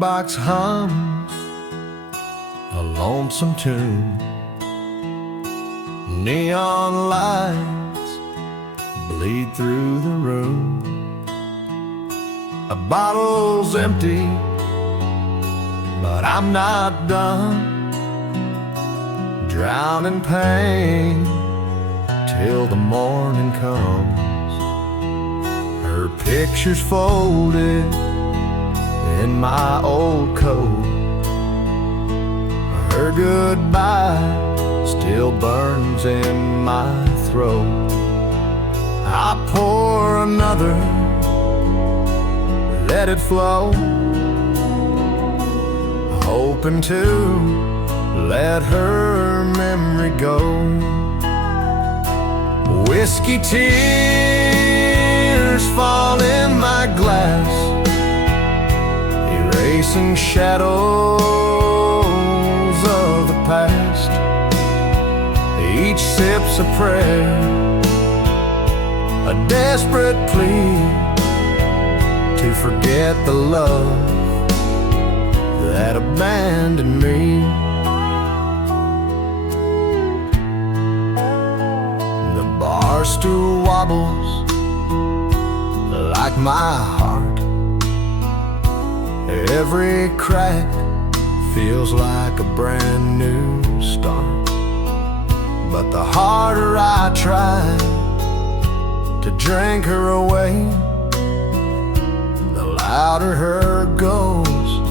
jukebox hums a lonesome tune. Neon lights bleed through the room. A bottle's empty, but I'm not done. Drowning pain till the morning comes. Her picture's folded in my old coat. Her goodbye still burns in my throat. I pour another, let it flow, hoping to let her memory go. Whiskey tears fall in my glass, erasing shadows of the past. Each sip's a prayer, a desperate plea to forget the love that abandoned me. The bar stool wobbles like my heart. Every crack feels like a brand new start. But the harder I try to drink her away, the louder her ghost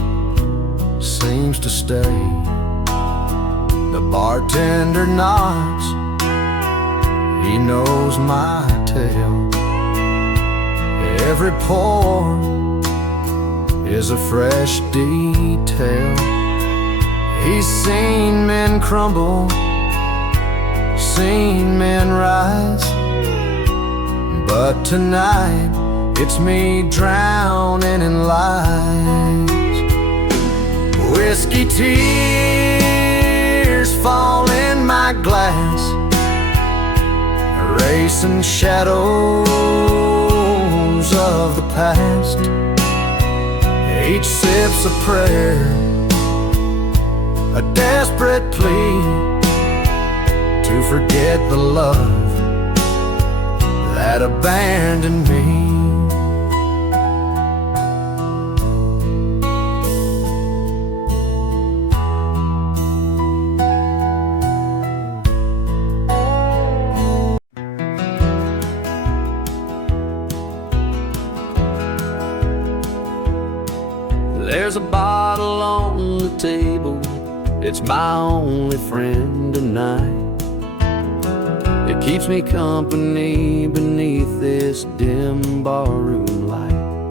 seems to stay. The bartender nods, he knows my tale. Every pour is a fresh detail. He's seen men crumble, seen men rise, but tonight it's me drowning in lies. Whiskey tears fall in my glass, erasing shadows of the past. Each sip's a prayer, a desperate plea to forget the love that abandoned me. There's a bottle on the table, it's my only friend tonight. It keeps me company beneath this dim barroom light.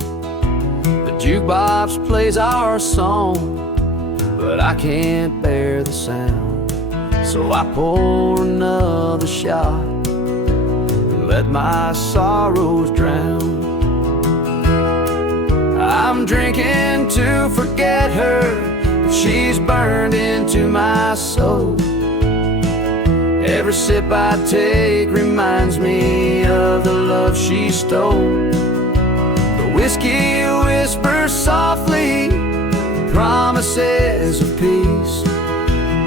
The jukebox plays our song, but I can't bear the sound. So I pour another shot, let my sorrows drown. I'm drinking to forget her, but she's burned into my soul. Every sip I take reminds me of the love she stole. The whiskey whispers softly promises of peace,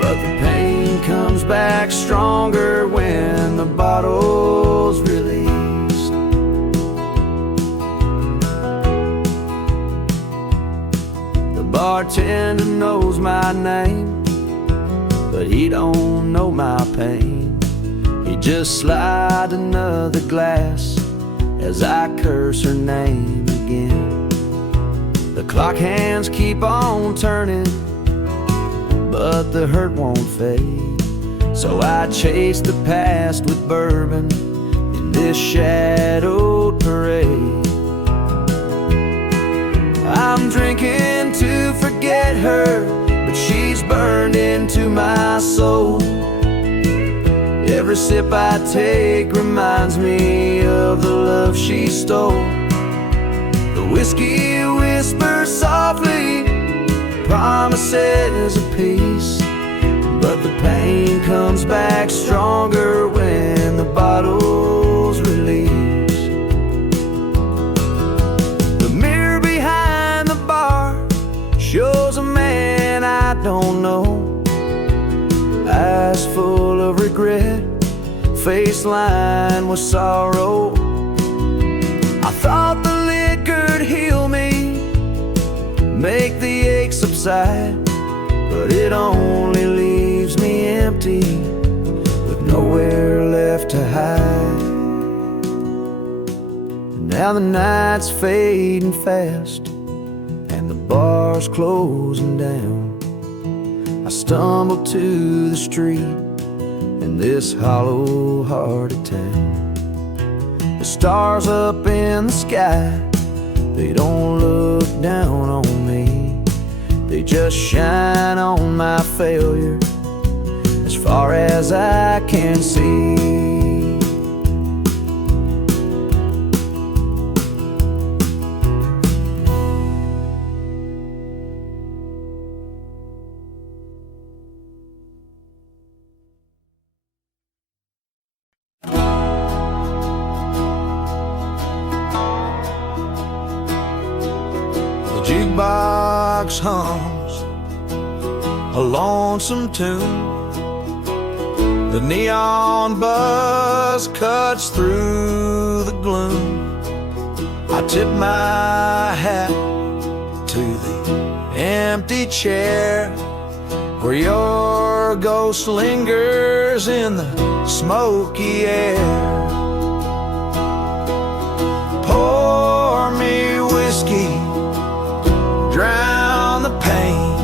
but the pain comes back stronger when the bottle's released. The bartender knows my name, but he don't know my pain. He just slides another glass as I curse her name again. The clock hands keep on turning, but the hurt won't fade. So I chase the past with bourbon in this shadowed parade. I'm drinking to forget her, but she's burned into my soul. Every sip I take reminds me of the love she stole. The whiskey whispers softly promises of peace, but the pain comes back stronger when the bottle's released. The mirror behind the bar shows I don't know. Eyes full of regret, face lined with sorrow. I thought the liquor'd heal me, make the ache subside, but it only leaves me empty, with nowhere left to hide. Now the night's fading fast, and the bar's closing down. I stumble to the street in this hollow-hearted town. The stars up in the sky, they don't look down on me. They just shine on my failure as far as I can see. The jukebox hums a lonesome tune. The neon buzz cuts through the gloom. I tip my hat to the empty chair where your ghost lingers in the smoky air. Pour me whiskey, drown the pain,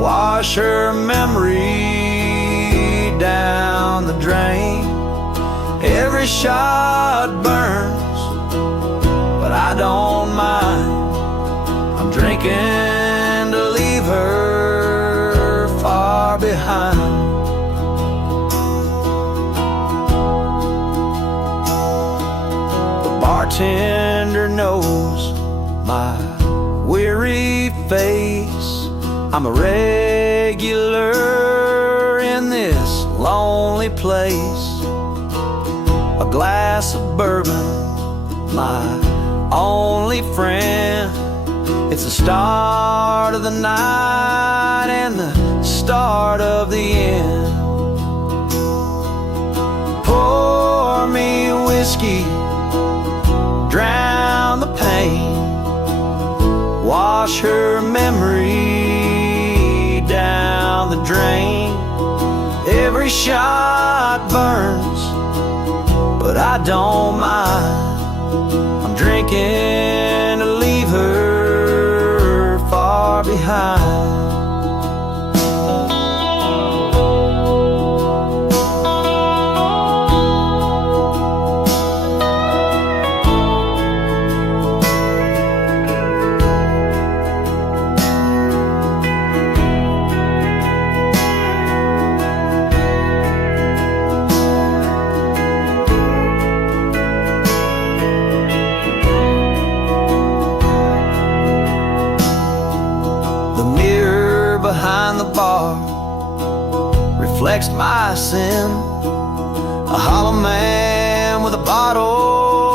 wash her memory down the drain. Every shot burns, but I don't mind. I'm drinking to leave her far behind. The bartender knows my weary face. I'm a regular in this lonely place. A glass of bourbon, my only friend. It's the start of the night and the start of the end. Pour me whiskey, drown the pain, wash her memory down the drain. Every shot burns, but I don't mind. I'm drinking to leave her far behind. Behind the bar reflects my sin. A hollow man with a bottle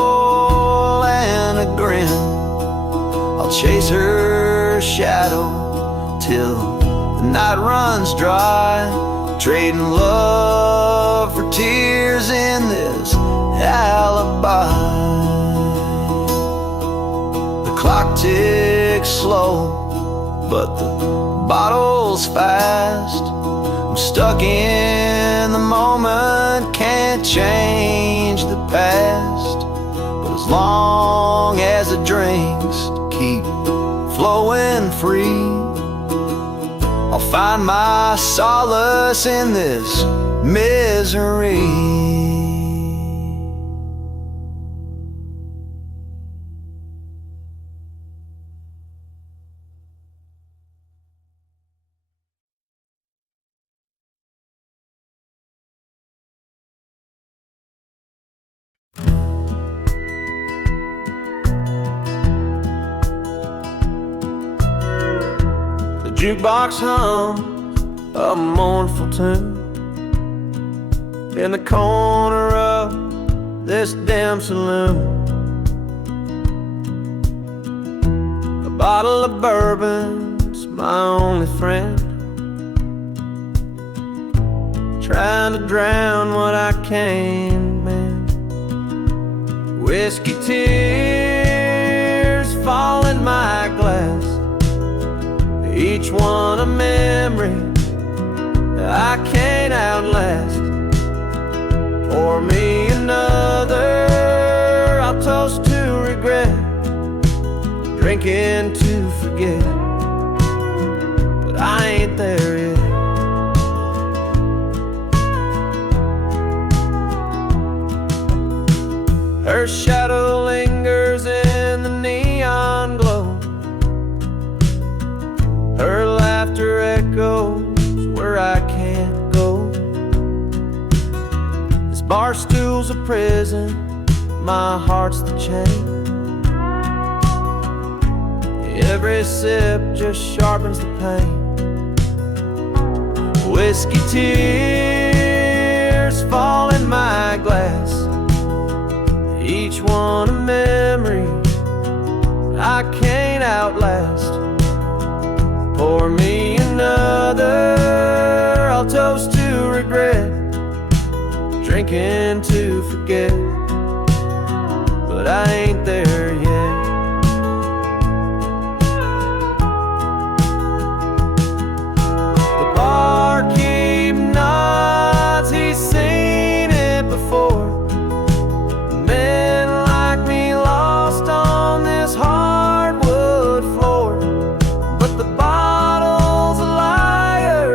and a grin. I'll chase her shadow till the night runs dry, trading love for tears in this alibi. The clock ticks slow, but the bottle's fast. I'm stuck in the moment, can't change the past. But as long as the drinks keep flowing free, I'll find my solace in this misery. Jukebox hums a mournful tune in the corner of this damn saloon. A bottle of bourbon's my only friend, trying to drown what I can't mend. Whiskey tears fall in my glass, each one a memory I can't outlast. Pour me another, I'll toast to regret, drinking to forget, but I ain't there yet. Her shadow lingers in the neon glow, her laughter echoes where I can't go. This bar stool's a prison, my heart's the chain. Every sip just sharpens the pain. Whiskey tears fall in my glass, each one a memory I can't outlast. Pour me another, I'll toast to regret, drinking to forget, but I ain't there yet. The barkeep nods, he's seen it before. Men like me lost on this hardwood floor, but the bottle's a liar,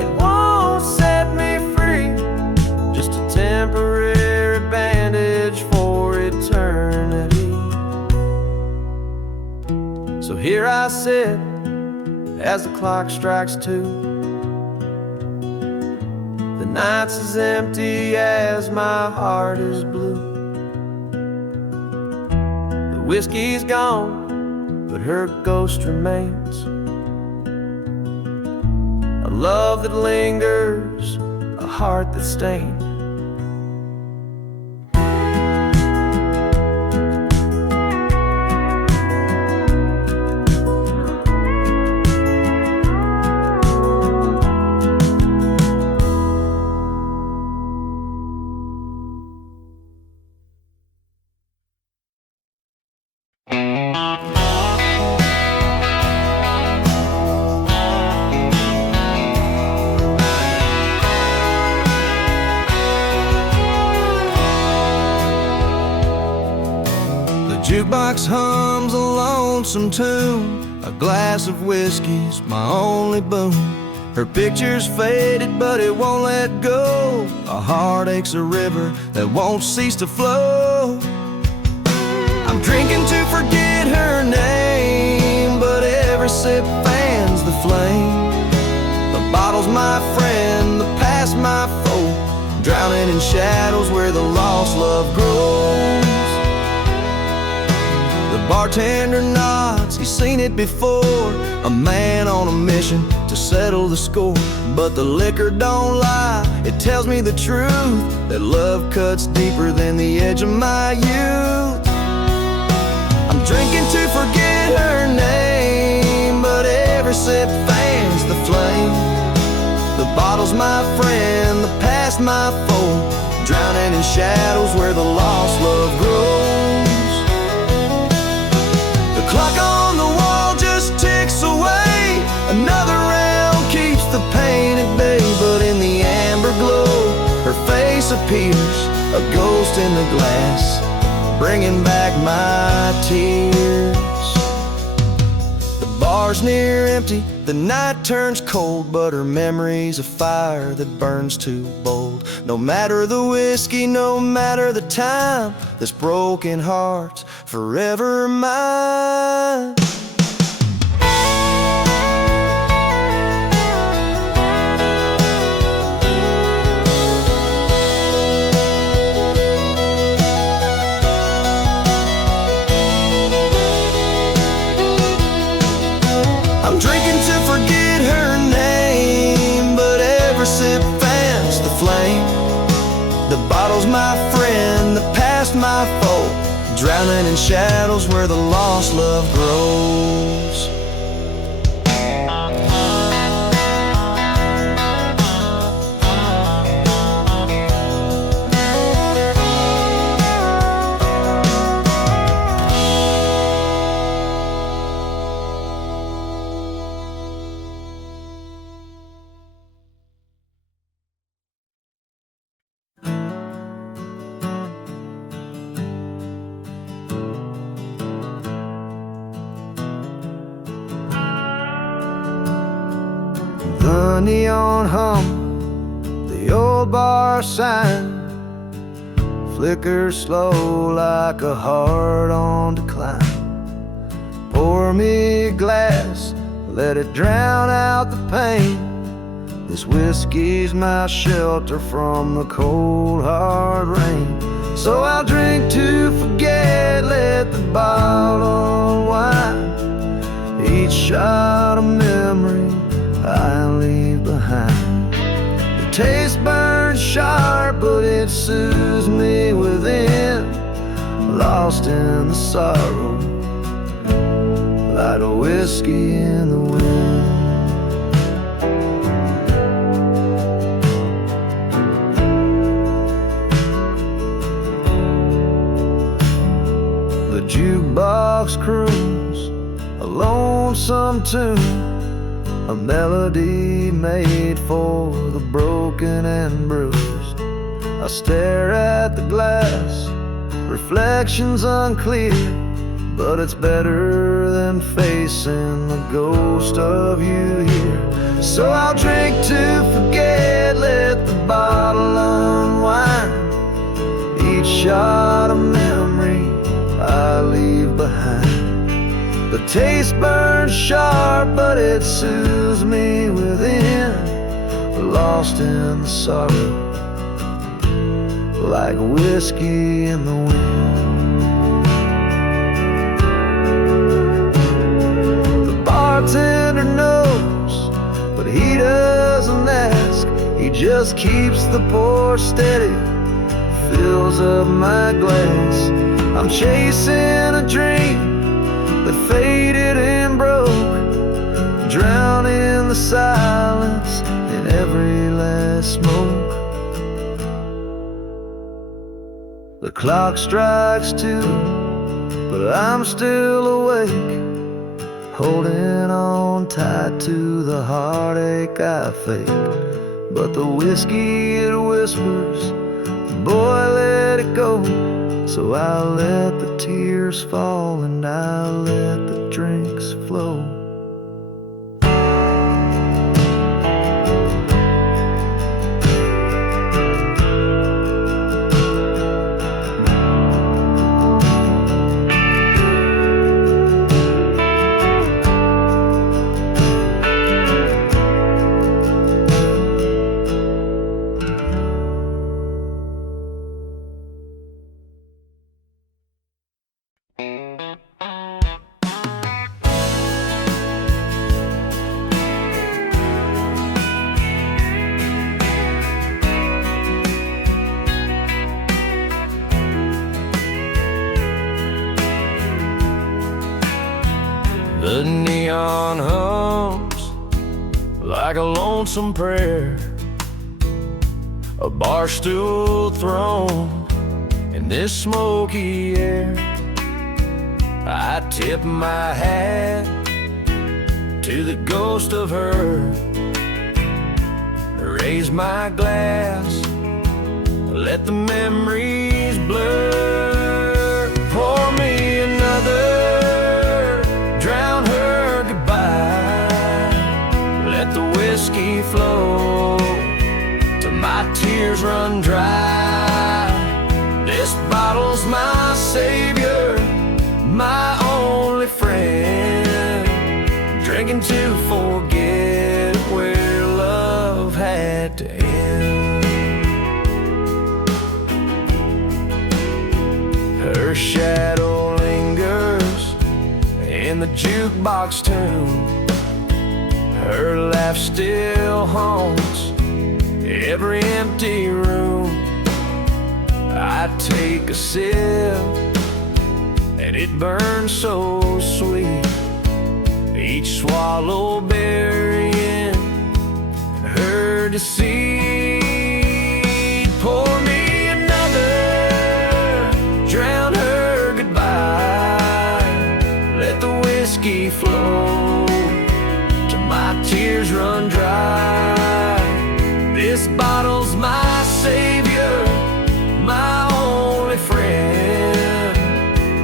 it won't set me free. Just a temporary bandage for eternity. So here I sit as the clock strikes 2. The night's as empty as my heart is blue. The whiskey's gone, but her ghost remains. A love that lingers, a heart that's stained. Jukebox hums a lonesome tune, a glass of whiskey's my only boon. Her picture's faded but it won't let go, a heartache's a river that won't cease to flow. I'm drinking to forget her name, but every sip fans the flame. The bottle's my friend, the past my foe, drowning in shadows where the lost love grows. The bartender nods, he's seen it before, a man on a mission to settle the score. But the liquor don't lie, it tells me the truth, that love cuts deeper than the edge of my youth. I'm drinking to forget her name, but every sip fans the flame. The bottle's my friend, the past my foe, drowning in shadows where the lost love grows. The clock on the wall just ticks away, another round keeps the pain at bay. But in the amber glow, her face appears, a ghost in the glass, bringing back my tears. The bar's near empty, the night turns cold, but her memory's a fire that burns too bold. No matter the whiskey, no matter the time, this broken heart's forever mine. I'm drinking to forget her name, but every sip fans the flame. The bottle's my friend, the past my foe, drowning in shadows where the lost love grows. The neon hum, the old bar sign, flickers slow like a heart on decline. Pour me a glass, let it drown out the pain. This whiskey's my shelter from the cold hard rain. So I'll drink to forget, let the bottle unwind. Each shot of memory I leave behind. The taste burns sharp, but it soothes me within. Lost in the sorrow, like a whiskey in the wind. The jukebox croons a lonesome tune, a melody made for the broken and bruised. I stare at the glass, reflections unclear, but it's better than facing the ghost of you here. So I'll drink to forget, let the bottle unwind. Each shot of memory I leave behind. The taste burns sharp, but it soothes me within. Lost in the sorrow, like whiskey in the wind. The bartender knows, but he doesn't ask. He just keeps the pour steady, fills up my glass. I'm chasing a dream that faded and broke, drown in the silence in every last smoke. The clock strikes 2, but I'm still awake, holding on tight to the heartache I fake. But the whiskey, it whispers, boy, let it go. So I let the tears fall and I let the drinks flow. The neon hums like a lonesome prayer, a bar stool thrown in this smoky air. I tip my hat to the ghost of her, raise my glass, let the memories blur. Pour me another, drown her goodbye. Let the whiskey flow till my tears run dry. This bottle's my savior, my only friend. Drinking to forget where love had to end. Her shadow lingers in the jukebox tune. Her laugh still haunts every empty room. I take a sip and it burns so sweet, each swallow burying her deceit. Pour me another, drown her goodbye. Let the whiskey flow till my tears run dry. This bottle's my savior, my only friend.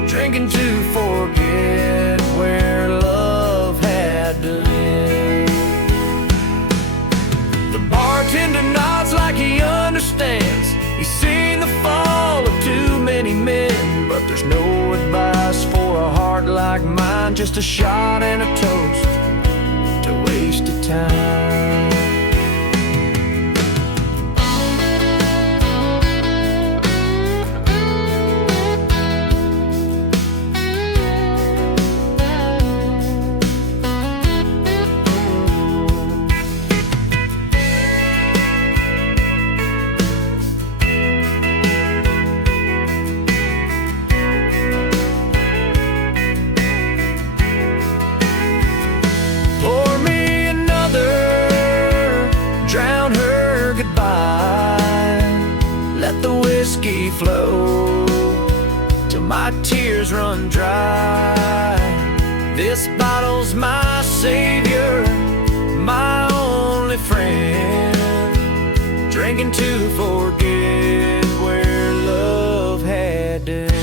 Drinking to forget where love had to end. understands. He's seen the fall of too many men, but there's no advice for a heart like mine. Just a shot and a toast to wasted time. Whiskey flow till my tears run dry. This bottle's my savior, my only friend. Drinking to forget where love had to end.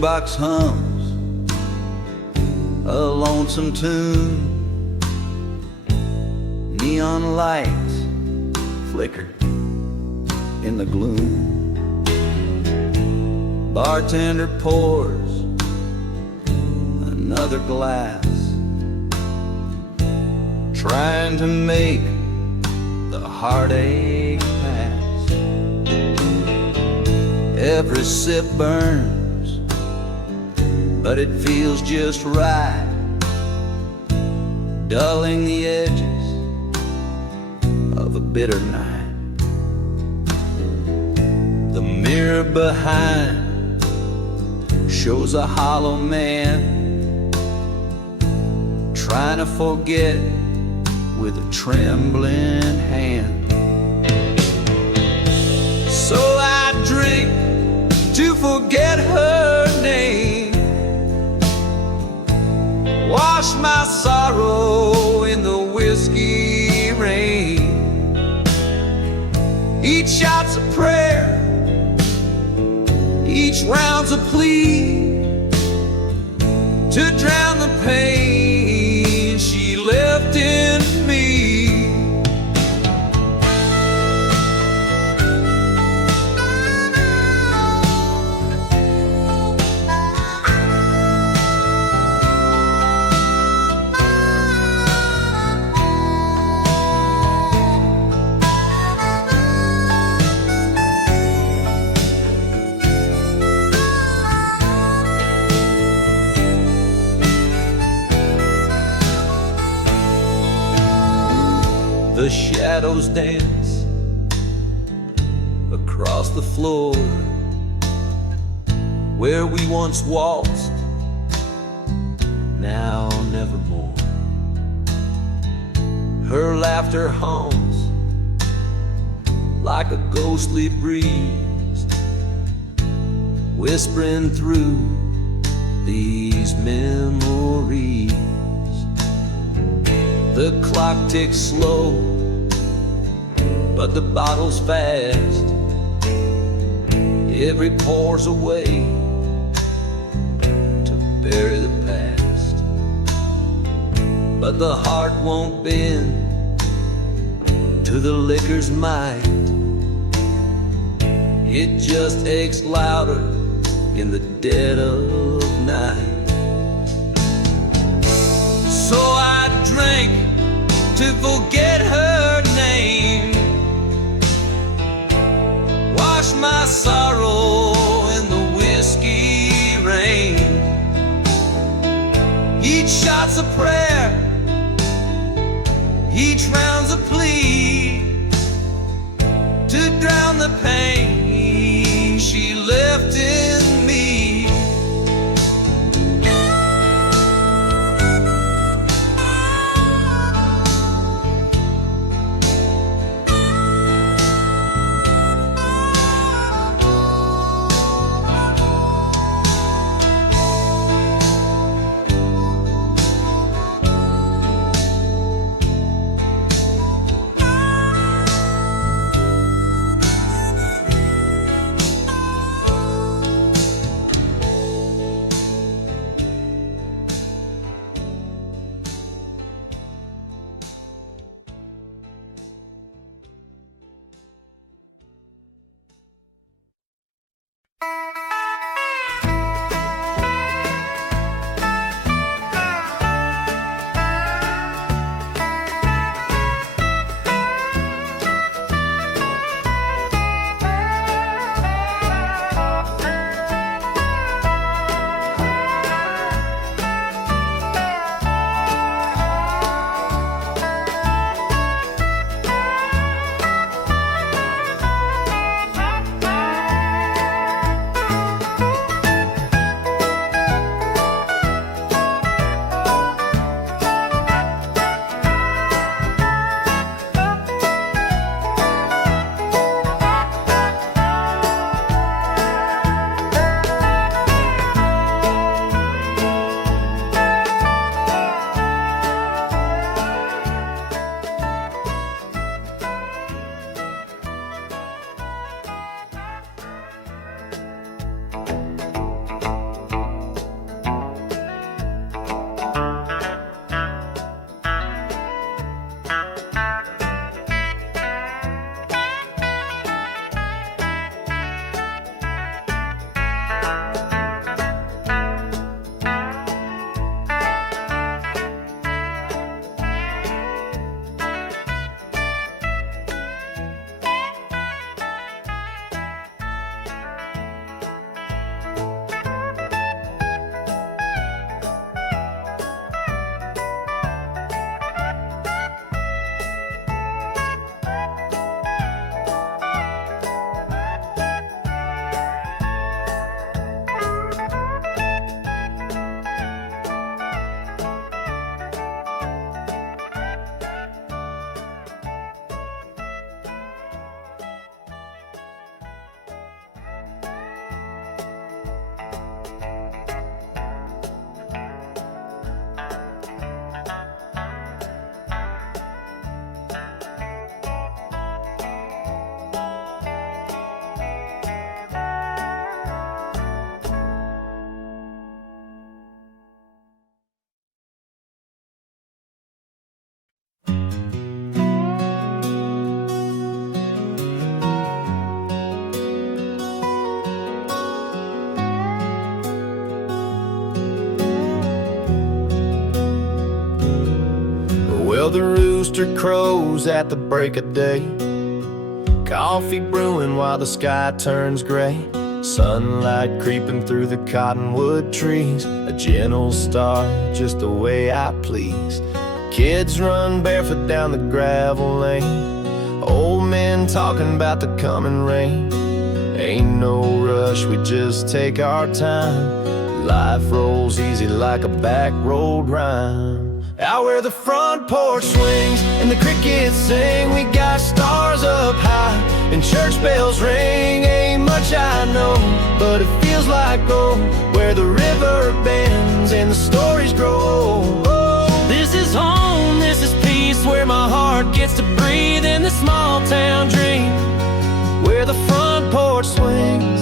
jukebox hums a lonesome tune. Neon lights flicker in the gloom. Bartender pours another glass, trying to make the heartache pass. Every sip burns, but it feels just right, dulling the edges of a bitter night. The mirror behind shows a hollow man trying to forget with a trembling hand. So I drink to forget her name, wash my sorrow in the whiskey rain. Each shot's a prayer, each round's a plea to drown the pain she left in me. The shadows dance across the floor where we once waltzed, now nevermore. Her laughter hums like a ghostly breeze, whispering through these memories. The clock ticks slow, but the bottle's fast. Every pour's a way to bury the past. But the heart won't bend to the liquor's might. It just aches louder in the dead of night. So I drank to forget her name, wash my sorrow in the whiskey rain. Each shot's a prayer, each round's a plea to drown the pain she left in me. Well, the rooster crows at the break of day, coffee brewing while the sky turns gray, sunlight creeping through the cottonwood trees, a gentle star just the way I please. Kids run barefoot down the gravel lane, old men talking about the coming rain. Ain't no rush, we just take our time. Life rolls easy like a back road rhyme. Out where the front porch swings and the crickets sing, we got stars up high and church bells ring. Ain't much I know, but it feels like gold. Where the river bends and the stories grow old. This is home, this is peace, where my heart gets to breathe in the small town dream, where the front porch swings.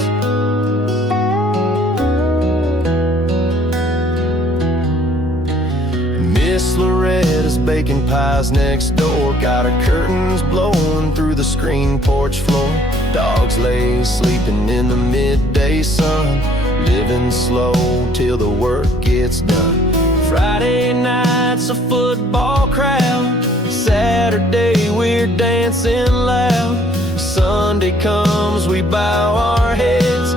Miss Loretta's baking pies next door, got her curtains blowing through the screen porch floor. Dogs lay sleeping in the midday sun, living slow till the work gets done. Friday night's a football crowd, Saturday we're dancing loud. Sunday comes, we bow our heads,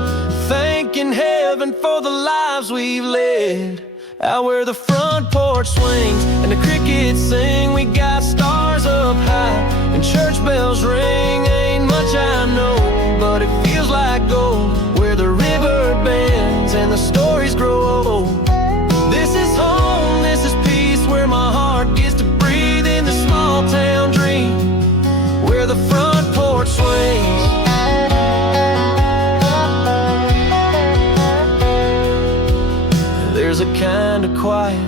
thanking heaven for the lives we've led. Out where the front porch swings and the crickets sing, we got stars up high and church bells ring. Ain't much I know, but it feels like gold. Where the river bends and the stories grow old. This is home, this is peace, where my heart gets to breathe in the small town dream, where the front porch swings. There's a kind of quiet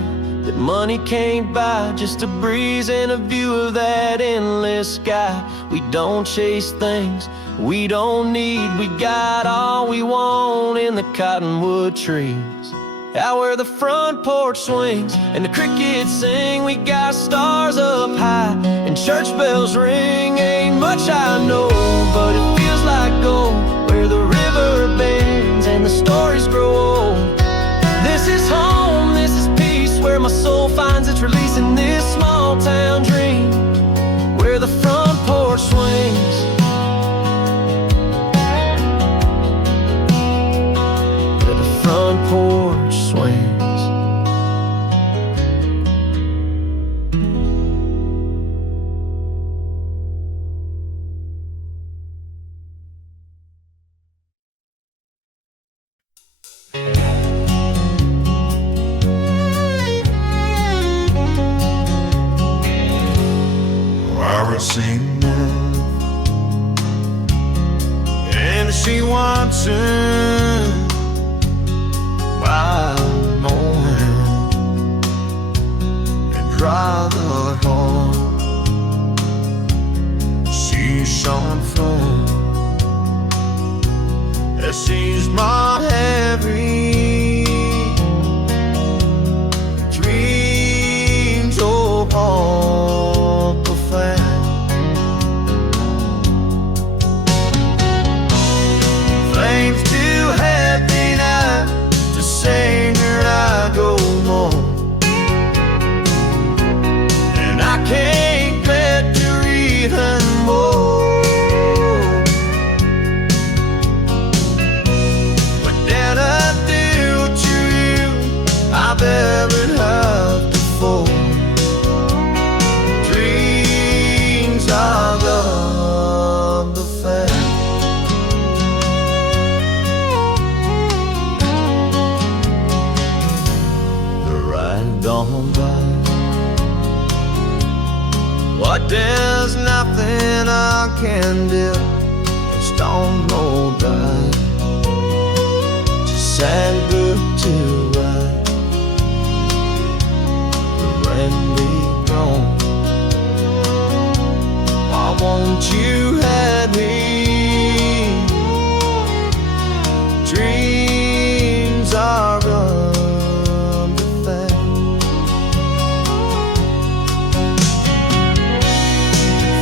that money can't buy, just a breeze and a view of that endless sky. We don't chase things we don't need, we got all we want in the cottonwood trees. Out where the front porch swings and the crickets sing, we got stars up high and church bells ring. Ain't much I know, but it feels like gold. Where the river bends and the stories grow old. This is home, this is peace, where my soul finds its release in this small town dream, where the front porch swings. Where the front porch swings. Singing, and she wants it wild morning and dry the horn. She's shone from that she's my heavy dreams of all the fact. Singer I go more, and I can't get to even more. But then I do to you, I've ever had before. Dreams I love the fact. Gone by, what there's nothing I can do, just don't know that. Just sad good to ride, the rain be gone. Why won't you have me? Dreams are gone.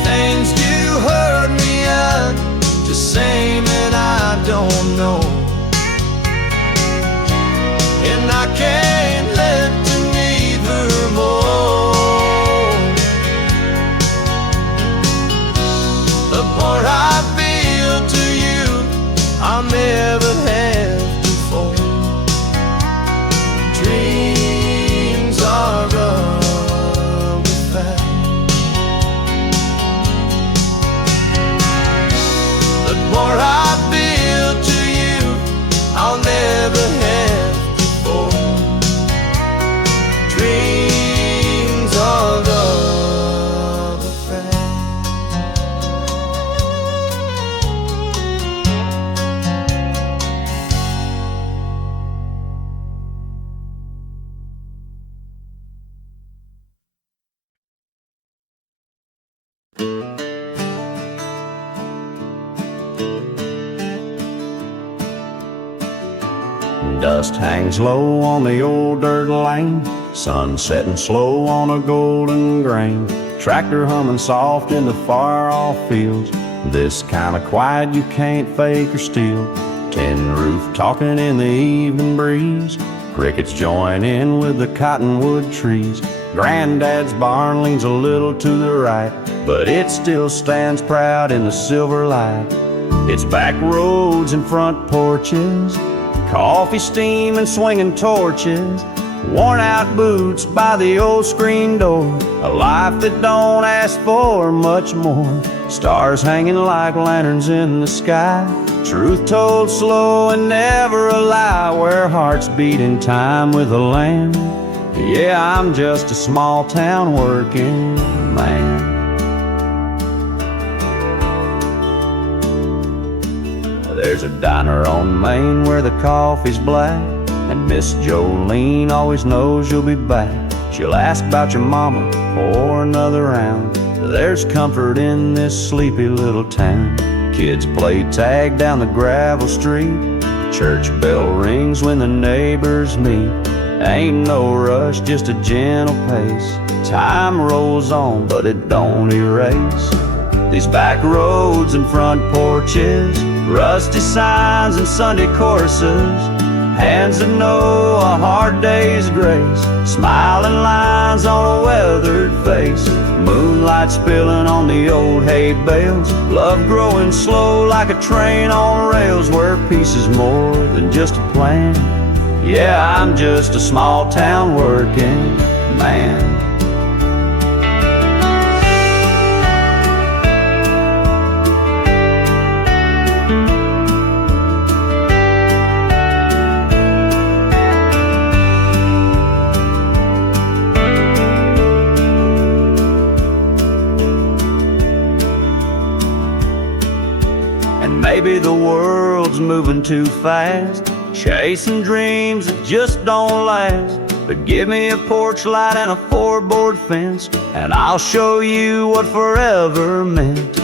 Things do hurt me, Dust hangs low on the old dirt lane, sun setting slow on a golden grain. Tractor humming soft in the far-off fields. This kind of quiet you can't fake or steal. Tin roof talking in the evening breeze. Crickets join in with the cottonwood trees. Granddad's barn leans a little to the right, but it still stands proud in the silver light. Its back roads and front porches, coffee steam and swinging torches, worn out boots by the old screen door. A life that don't ask for much more. Stars hanging like lanterns in the sky. Truth told slow and never a lie, where hearts beat in time with the land. Yeah, I'm just a small town working man. There's a diner on Main where the coffee's black, and Miss Jolene always knows you'll be back. She'll ask about your mama for another round. There's comfort in this sleepy little town. Kids play tag down the gravel street. Church bell rings when the neighbors meet. Ain't no rush, just a gentle pace. Time rolls on, but it don't erase these back roads and front porches, rusty signs and Sunday courses, hands that know a hard day's grace, smiling lines on a weathered face, moonlight spilling on the old hay bales, love growing slow like a train on rails, where peace is more than just a plan. Yeah, I'm just a small town working man. Maybe the world's moving too fast, chasing dreams that just don't last. But give me a porch light and a four-board fence, and I'll show you what forever meant.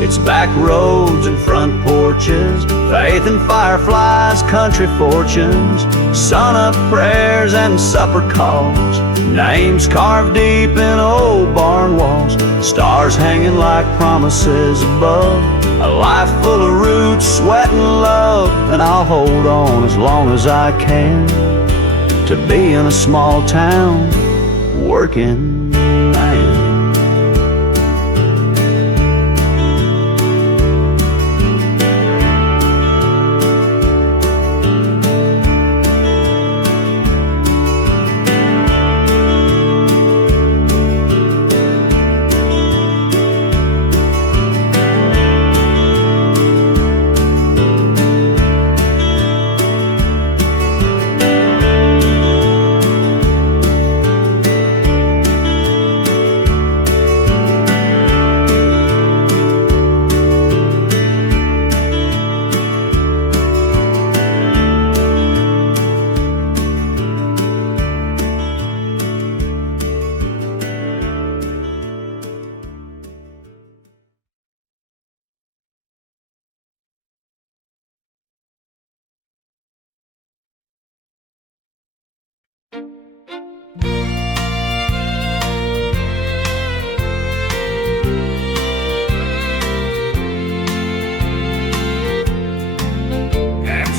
It's back roads and front porches, faith and fireflies, country fortunes, sun-up prayers and supper calls, names carved deep in old barn walls, stars hanging like promises above, a life full of roots, sweat and love. And I'll hold on as long as I can to be in a small town working man.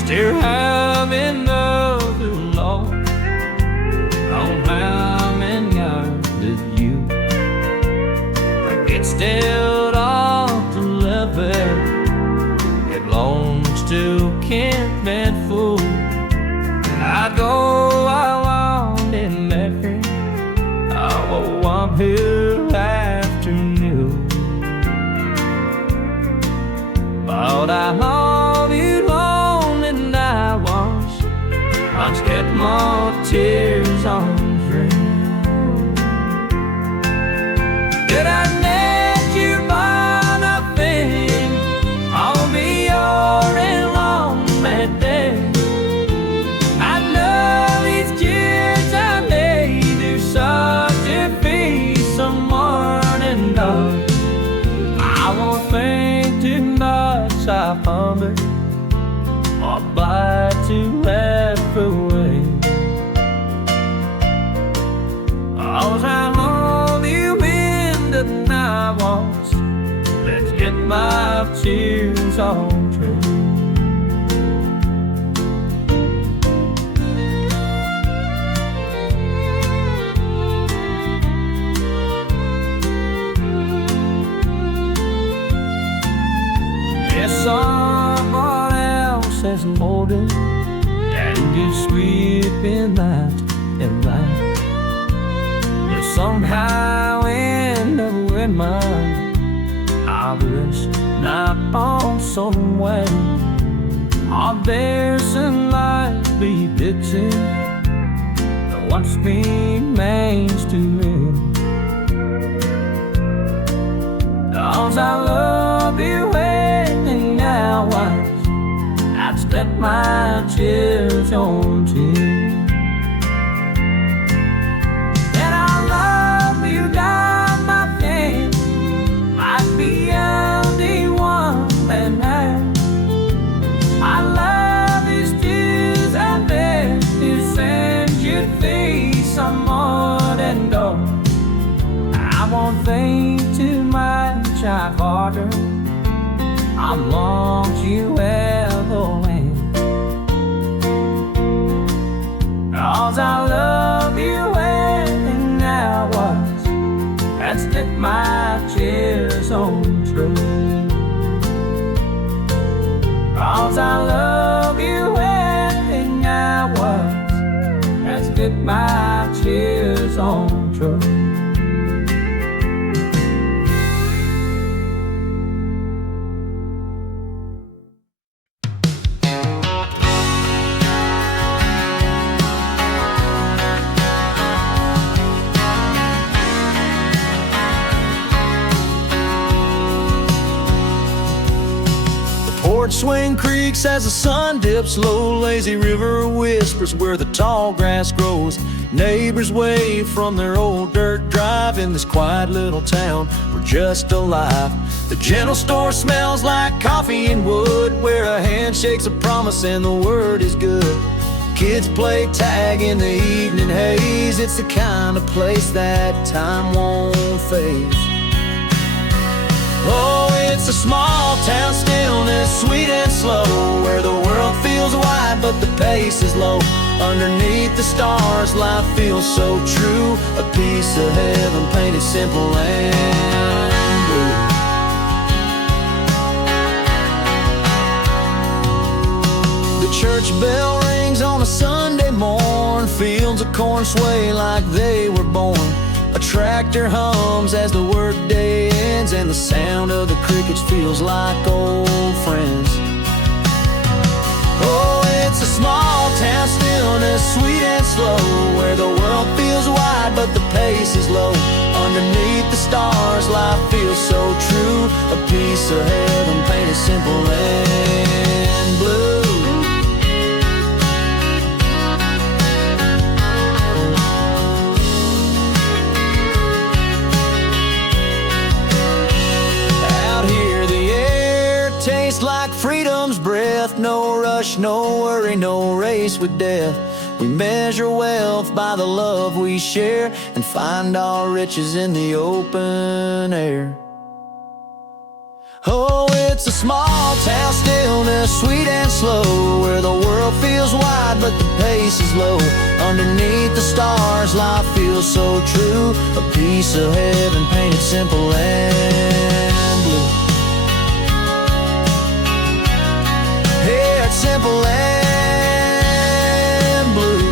Still have another law on how many yards did you get stilled off the levee? It belongs to Kent Bedford. I'd go out on in Mary. I woke up here afternoon, but I love you long. Let's get more tears on dream. Did I let you buy nothing? I'll be your in-law day. I know these tears I made do such a feast some morning dark. I won't think too much of hunger or blight to left for my tears on true. Yes, someone else has molded and is sweeping that and right. You somehow end up with mine. I wish not on some way. Are there some life be bitching that once remains to me? 'Cause I love you waiting hours. I'd split my tears on tears. And I love you down my pain. Might be only one that night. I love these tears I bet you send you face some more than door. I won't think too much, I've harder. I'm long you ever went. 'Cause I love you waiting hours and stick my tears on true. 'Cause I love you waiting hours and stick my tears on true. Swing creaks as the sun dips low. Lazy river whispers where the tall grass grows. Neighbors wave from their old dirt drive. In this quiet little town, we're just alive. The general store smells like coffee and wood, where a handshake's a promise and the word is good. Kids play tag in the evening haze. It's the kind of place that time won't fade. Oh, it's a small town stillness, sweet and slow, where the world feels wide but the pace is low. Underneath the stars, life feels so true. A piece of heaven painted simple and blue. The church bell rings on a Sunday morn. Fields of corn sway like they were born. A tractor hums as the workday ends, and the sound of the crickets feels like old friends. Oh, it's a small town stillness, sweet and slow, where the world feels wide but the pace is low. Underneath the stars, life feels so true. A piece of heaven painted simple and blue. Like freedom's breath, no rush, no worry, no race with death. We measure wealth by the love we share and find our riches in the open air. Oh, it's a small town stillness, sweet and slow, where the world feels wide but the pace is low. Underneath the stars, life feels so true. A piece of heaven painted simple and blue. Simple and blue.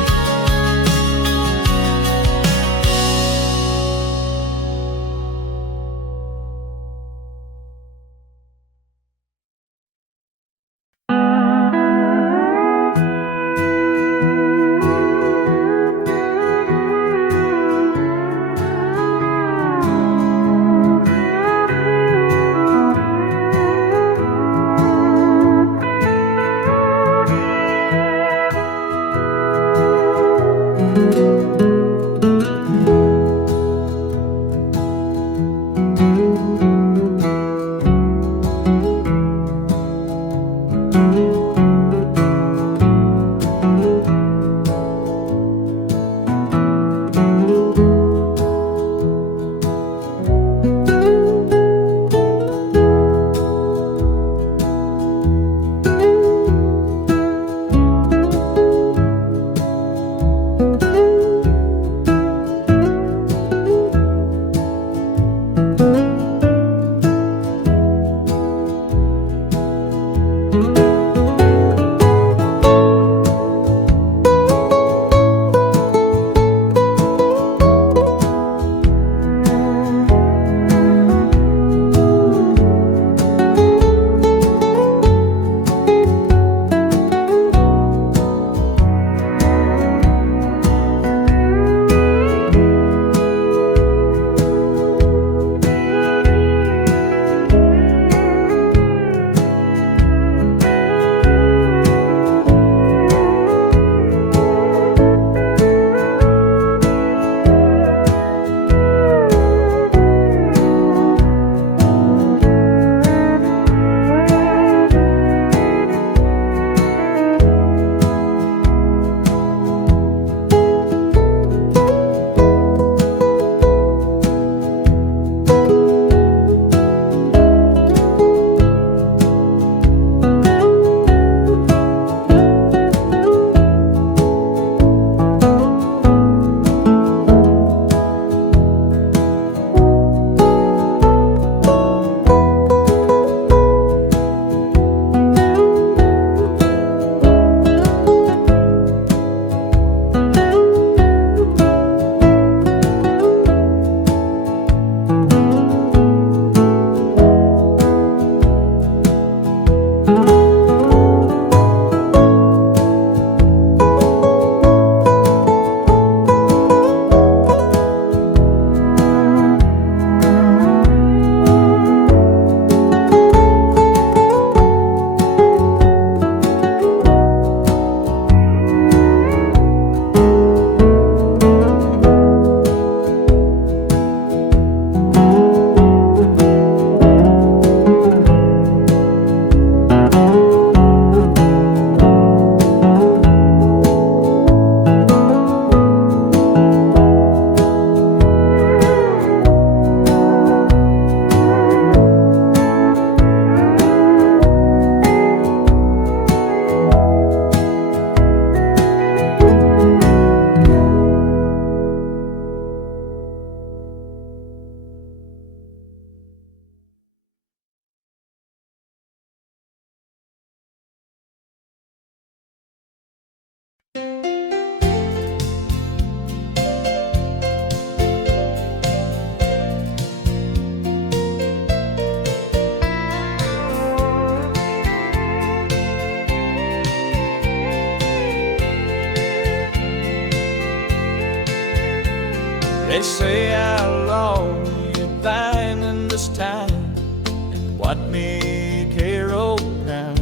They say how long you've been in this town and what made hero crown.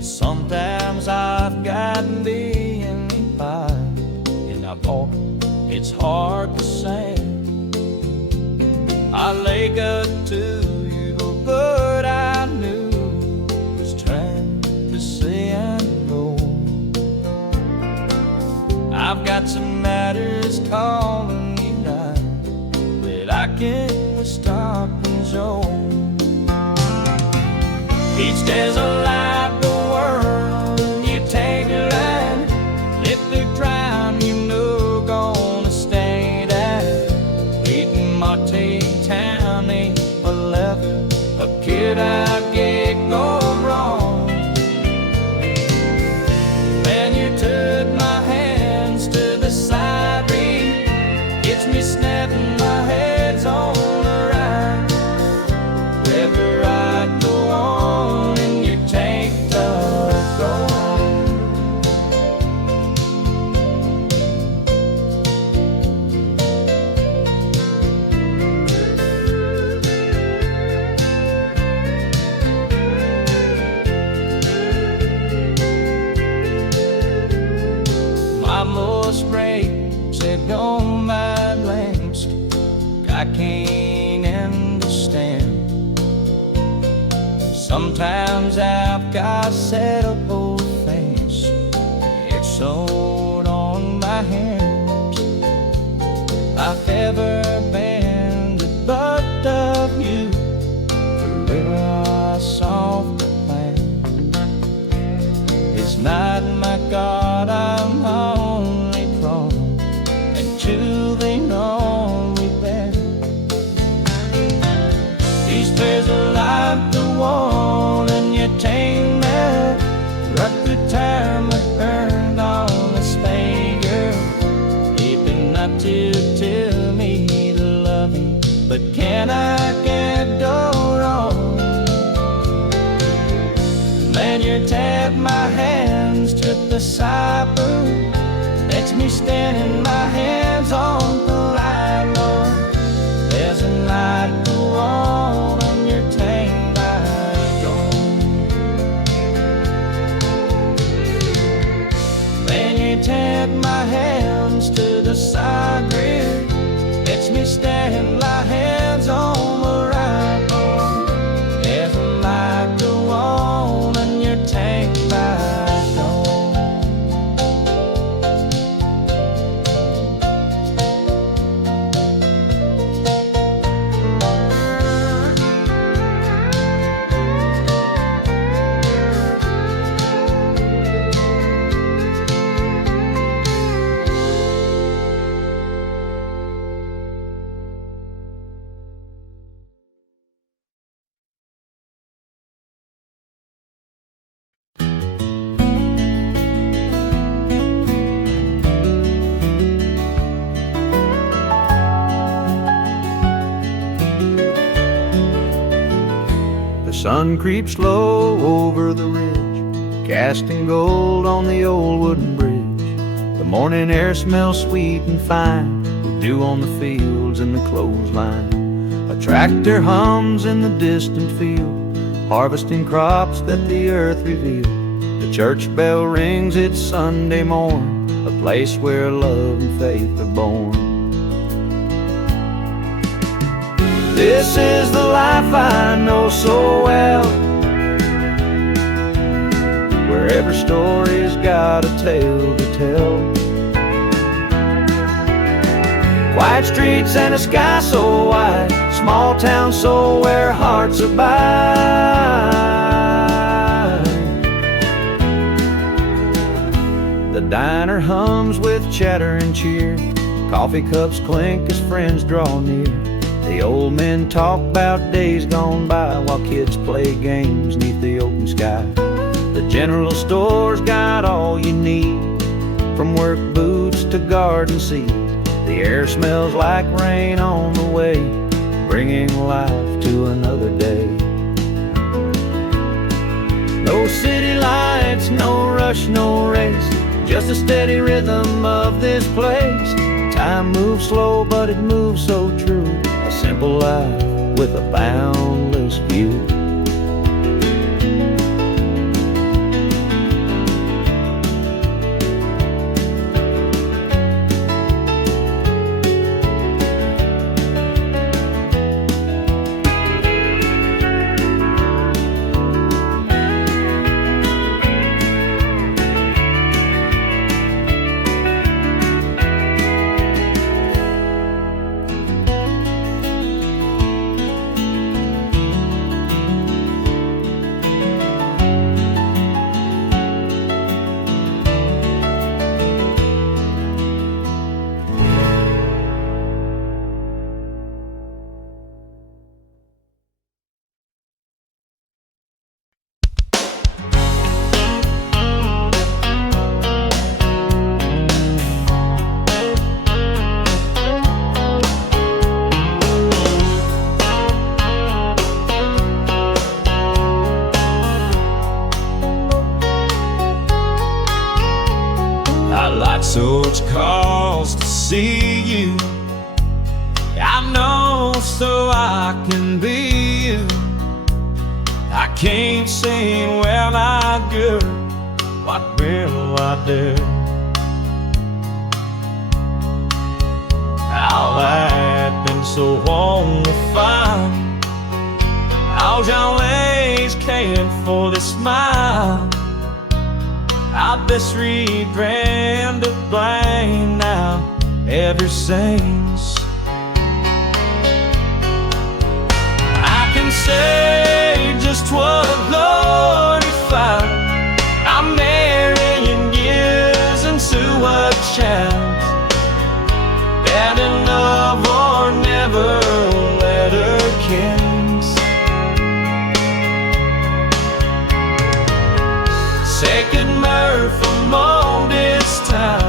Sometimes I've gotten being fine, and I thought it's hard to say. I lay good to you, but I knew was trying to say I know. I've got some matters calling me now that I can't stop and show. Each day's a light the world, you take a line, let the drown, you know gonna stay there. Eating my tea town ain't for left, a kid I get go wrong. When you took my hands to the side read, gets me snapping my head's on the right. Whether I go on and you take the go. My most breaks have gone my lengths, I can't understand. Sometimes I've got set up old things, it's sewed on my hands. I've ever been the butt of you, forever I saw the plan. It's not my God I'm only prone, and to the only bed. These tears are like the wall and you take me. Right the time I burned on the spade, girl, keeping up to tell me to love you, but can I get door wrong? Then you tap my hands to the sideboard, lets me stand in my hands on the light, Lord. There's a light go on your tank light gone. Then you tap my hands to the side grid, lets me stand my hands on the right, Lord. There's a light go on your tank light gone. The sun creeps low over the ridge, casting gold on the old wooden bridge. The morning air smells sweet and fine, with dew on the fields and the clothesline. A tractor hums in the distant field, harvesting crops that the earth revealed. The church bell rings, it's Sunday morn, a place where love and faith are born. This is the life I know so well, where every story's got a tale to tell. Quiet streets and a sky so wide, small town soul where hearts abide. The diner hums with chatter and cheer, coffee cups clink as friends draw near. The old men talk about days gone by, while kids play games 'neath the open sky. The general store's got all you need, from work boots to garden seed. The air smells like rain on the way, bringing life to another day. No city lights, no rush, no race, just a steady rhythm of this place. Time moves slow, but it moves so true. A simple life with a boundless view. Such calls to see you. I know so I can be you. I can't sing well, not good. What will I do? All I've been so long to find. All always caring for the smile. I've best regret to blame now ever since. I can say just what Lord you found. I'm marrying years into a child. Bad in love or never let her kiss. Sacred mirth from all this time.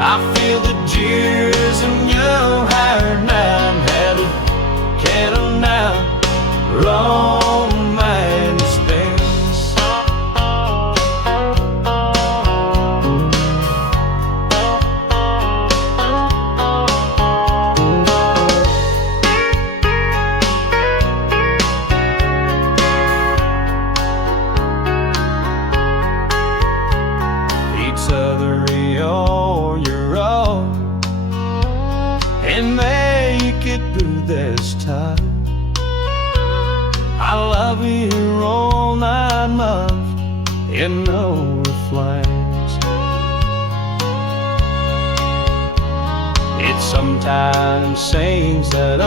I feel the jeers in your heart now. I'm headed, can't now, romance things. Each other on your own and make it through this time. I love you all night month in no reflects. It sometimes seems that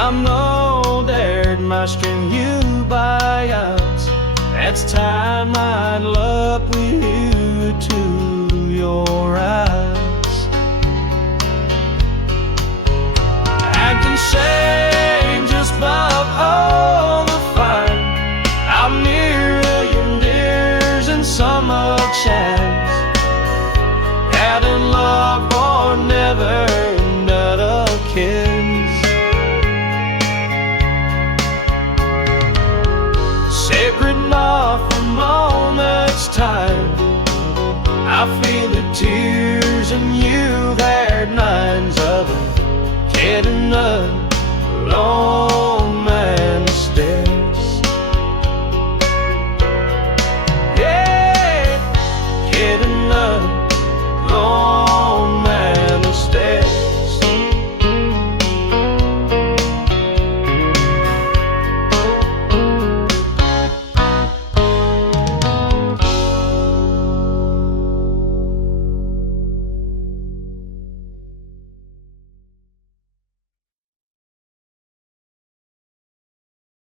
I'm no there much can you buy out. It's time I'd look with you to your eyes. I can say just about all the fire. I'm near your years and summer chance. Had in love or never another kiss. Sacred enough for moments time. I feel the tears and you had nines of them. Getting up long